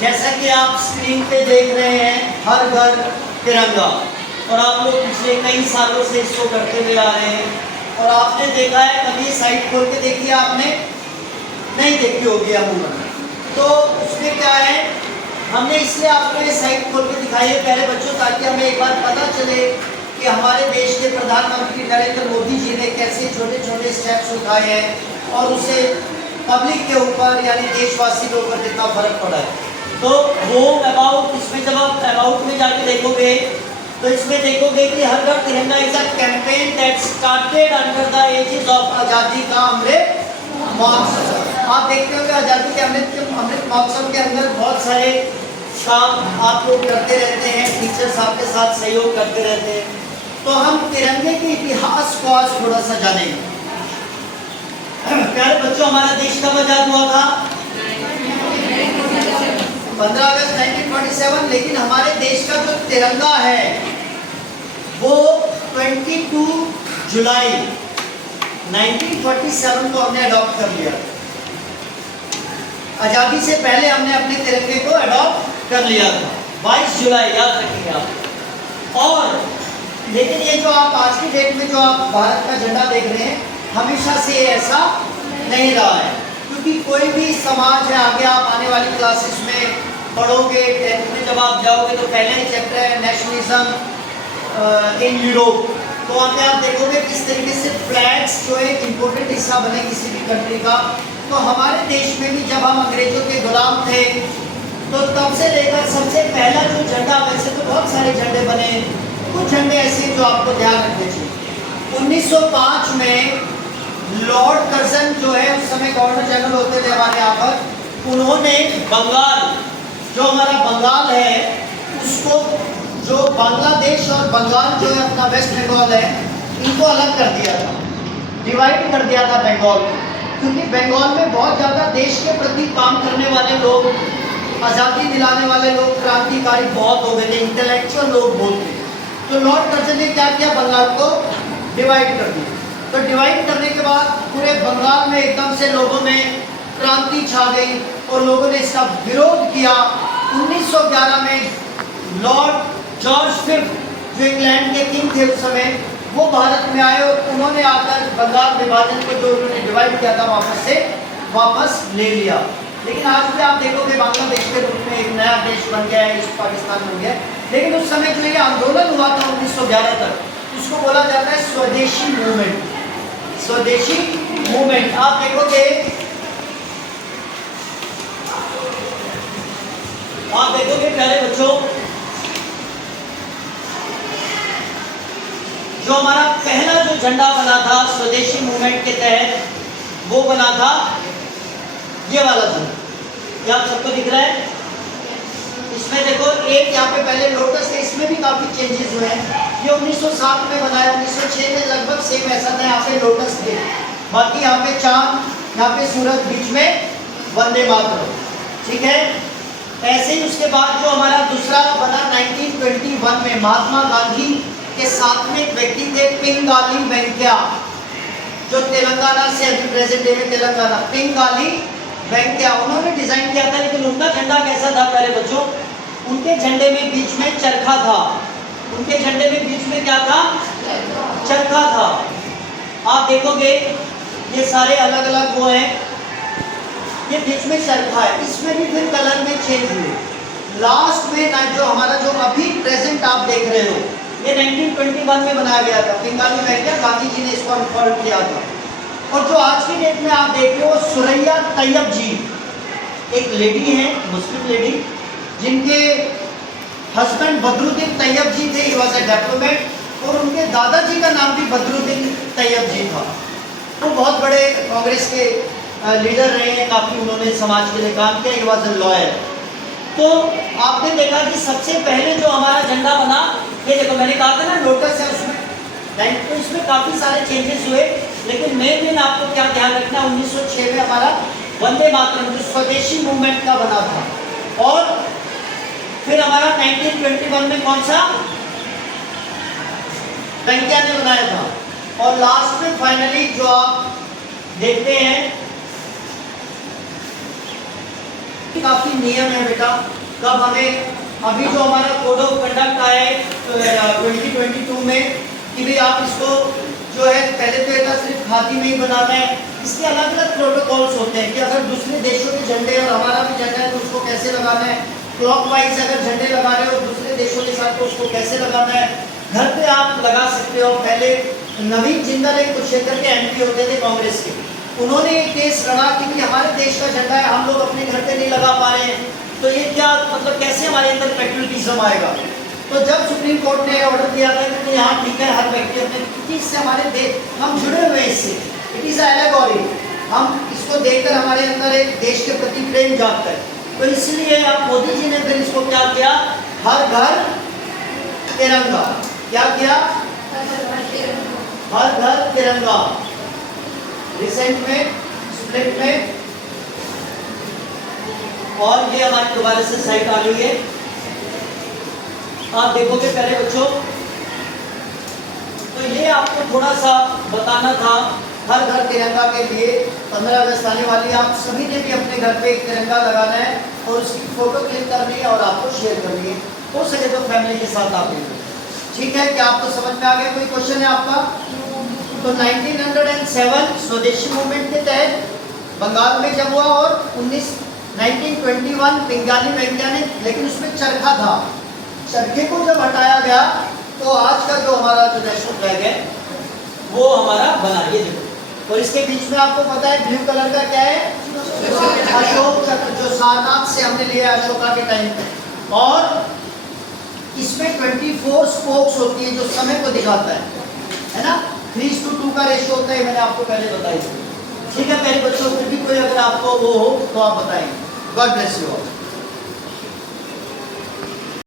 जैसा कि आप स्क्रीन पे देख रहे हैं, हर घर तिरंगा, और आप लोग पिछले कई सालों से इसको करते हुए आ रहे हैं। और आपने देखा है, कभी साइट खोल के देखी है आपने? नहीं देखी होगी अमूमन। तो उसमें क्या है, हमने इसलिए आपको ये साइट खोल के दिखाई है प्यारे बच्चों, ताकि हमें एक बार पता चले कि हमारे देश के प्रधानमंत्री नरेंद्र मोदी जी ने कैसे छोटे छोटे स्टेप्स उठाए हैं और उसे पब्लिक के ऊपर यानी देशवासी के ऊपर कितना फर्क पड़ा है। तो वो अबाउट, इसमें जब आप अबाउट में जाके देखोगे तो इसमें देखोगे कि Har Ghar Tiranga is a campaign that started under the aegis of Azadi Ka Amrit Mahotsav. आप देखते हो कि आज़ादी के अमृत महोत्सव के अंदर बहुत सारे काम आप लोग करते रहते हैं, टीचर्स आपके साथ सहयोग करते रहते हैं। तो हम तिरंगे के इतिहास को आज थोड़ा सा जानेंगे। प्यारे बच्चों, हमारा देश कब आजाद हुआ था? 15 अगस्त 1947। लेकिन हमारे देश का जो तिरंगा है वो 22 जुलाई 1947 को हमने अडॉप्ट कर लिया। आजादी से पहले हमने अपने तिरंगे को अडॉप्ट कर लिया था, 22 जुलाई, याद रखेंगे आप। और लेकिन ये जो आप आज की डेट में जो आप भारत का झंडा देख रहे हैं, हमेशा से ऐसा नहीं रहा है, क्योंकि कोई भी समाज है, आगे आप आने वाली क्लासेस में पढ़ोगे, 10th में जब आप जाओगे तो पहले ही चैप्टर है नेशनलिज्म इन यूरोप। तो वहाँ पे आप देखोगे किस तरीके से फ्लैग्स जो एक इम्पोर्टेंट हिस्सा बने किसी भी कंट्री का। तो हमारे देश में भी जब हम अंग्रेजों के गुलाम थे तो तब से लेकर सबसे पहला जो झंडा, वैसे तो बहुत सारे झंडे बने, कुछ झंडे ऐसे जो आपको ध्यान रखने चाहिए। 1905 में लॉर्ड कर्जन जो है, उस समय गवर्नर जनरल होते थे हमारे यहाँ पर, उन्होंने बंगाल, जो हमारा बंगाल है उसको, जो बांग्लादेश और बंगाल जो है अपना वेस्ट बंगाल है, इनको अलग कर दिया था, डिवाइड कर दिया था बंगाल को। क्योंकि बंगाल में बहुत ज़्यादा देश के प्रति काम करने वाले लोग, आज़ादी दिलाने वाले लोग, क्रांतिकारी बहुत हो गए थे, इंटेलेक्चुअल लोग बहुत थे। तो लॉर्ड कर्जन ने क्या किया, बंगाल को डिवाइड कर दिया। तो डिवाइड करने के बाद पूरे बंगाल में एकदम से लोगों में क्रांति छा गई और लोगों ने इसका विरोध किया। 1911 में लॉर्ड जॉर्ज फिफ्थ, जो इंग्लैंड के किंग थे उस समय, वो भारत में आए और उन्होंने आकर बंगाल विभाजन को जो उन्होंने डिवाइड किया था वापस ले लिया। लेकिन आज भी आप देखोगे बांग्लादेश के रूप में एक नया देश बन गया है, ईस्ट पाकिस्तान बन गया है। लेकिन उस समय जो ये आंदोलन हुआ था 1911 तक, उसको बोला जाता है स्वदेशी मूवमेंट। स्वदेशी मूवमेंट आप देखोगे प्यारे बच्चों, जो हमारा पहला जो झंडा बना था स्वदेशी मूवमेंट के तहत, वो बना था ये वाला झंडा। ये आप सबको दिख रहा है? इसमें देखो एक यहाँ पे पहले लोटस है, इसमें भी काफी चेंजेस हुए हैं। ये 1907 में बनाया, 1906 में लगभग सेम ऐसा था, यहाँ पे लोटस थे, बाकी यहाँ पे चांद, यहाँ पे सूरज, बीच में वंदे मातरम, ठीक है। ऐसे ही उसके बाद जो हमारा दूसरा बना 1921 में, महात्मा गांधी के साथ में एक व्यक्ति थे, पिंगाली वेंकैया, जो तेलंगाना से अभी प्रेजेंट डे में तेलंगाना, पिंगाली वेंकैया, उन्होंने डिजाइन किया था। लेकिन उनका झंडा कैसा था प्यारे बच्चों? उनके झंडे में बीच में चरखा था। उनके झंडे में बीच में क्या था? चरखा था। आप देखोगे ये सारे अलग अलग वो हैं, ये बीच में चरखा है, इसमें भी फिर कलर में चेंज हुए। लास्ट में ना जो हमारा जो अभी प्रेजेंट आप देख रहे हो, ये 1921 में बनाया गया था, पिंगाली वेंकैया, गांधी जी ने इसको अनफोल्ड किया था। और जो आज की डेट में आप देख रहे हो, सुरैया तैयब जी, एक लेडी है, मुस्लिम लेडी, जिनके हस्बैंड बदरुद्दीन तैयब जी थे, ही वॉज अ डिप्लोमेट, और उनके दादाजी का नाम भी बदरुद्दीन तैयब जी था। वो बहुत बड़े कांग्रेस के लीडर रहे हैं, काफ़ी उन्होंने समाज के लिए काम किया, ही वॉज अ लॉयर। तो आपने देखा कि सबसे पहले जो हमारा झंडा बना, ये देखो मैंने कहा था ना लोटस है उसमें, तो इसमें काफ़ी सारे चेंजेस हुए। लेकिन मेन आपको क्या ध्यान रखना, 1906 में हमारा वंदे मातरम जो स्वदेशी मूवमेंट का बना था। और फिर हमारा 1921 में कौन सा? वेंकैया ने बनाया था। और लास्ट में फाइनली जो आप देखते हैं काफी नियम है बेटा, कब हमें, अभी जो हमारा कोड ऑफ कंडक्ट आया है 2022 में कि भाई आप इसको जो है पहले तो ये था सिर्फ खादी में ही बनाना है, इसके अलग अलग प्रोटोकॉल्स होते हैं कि अगर दूसरे देशों के झंडे और हमारा भी झंडा है तो उसको कैसे लगाना है, क्लॉकवाइज अगर झंडे लगा रहे हो दूसरे देशों के साथ तो उसको कैसे लगाना है। घर पे आप लगा सकते हो। पहले नवीन जिंदल एक कुरुक्षेत्र के एमपी होते थे कांग्रेस के, उन्होंने एक केस लड़ा कि हमारे देश का झंडा है, हम लोग अपने घर पे नहीं लगा पा रहे हैं, तो ये क्या मतलब कैसे हमारे अंदर पेट्रियटिज्म आएगा। तो जब सुप्रीम कोर्ट ने ऑर्डर दिया था कि यहाँ ठीक है हर व्यक्ति अपने चीज से, हमारे देश हम जुड़े हुए हैं इससे, इट इज एलेगोरी, हम इसको देखकर हमारे अंदर एक देश के प्रति प्रेम जागता है। तो इसलिए आप मोदी जी ने फिर इसको क्या किया, हर घर तिरंगा, क्या किया, हर घर तिरंगा। रिसेंट में स्प्लिट में, और ये हमारी दोबारा से साइट आ गई है, आप देखोगे पहले बच्चों, तो ये आपको थोड़ा सा बताना था हर घर तिरंगा के लिए 15 अगस्त आने वाली है, आप सभी ने भी अपने घर पे एक तिरंगा लगाना है और उसकी फोटो क्लिक करनी है और आपको शेयर करनी है, हो सके तो फैमिली के साथ आप देखो। ठीक है, क्या आपको समझ में आ गया? कोई क्वेश्चन है आपका? तो 1907 स्वदेशी मूवमेंट के तहत बंगाल में जब हुआ और 1921 बंगाली वैज्ञानिक, लेकिन उसमें चरखा था, चरखे को जब हटाया गया तो आज का जो हमारा जो नेशनल फ्लैग है वो हमारा बना, ये देखो। और इसके बीच में आपको पता है ब्लू कलर का क्या है, अशोक चक्र, जो सारनाथ से हमने लिया अशोका के टाइम पे, और इसमें 24 स्पोक्स होती है जो समय को दिखाता है ना, 3:2 का रेशियो होता है, मैंने आपको पहले बताई थी। ठीक है मेरे बच्चों, फिर भी कोई अगर आपको वो हो तो आप बताएंगे। God bless you all.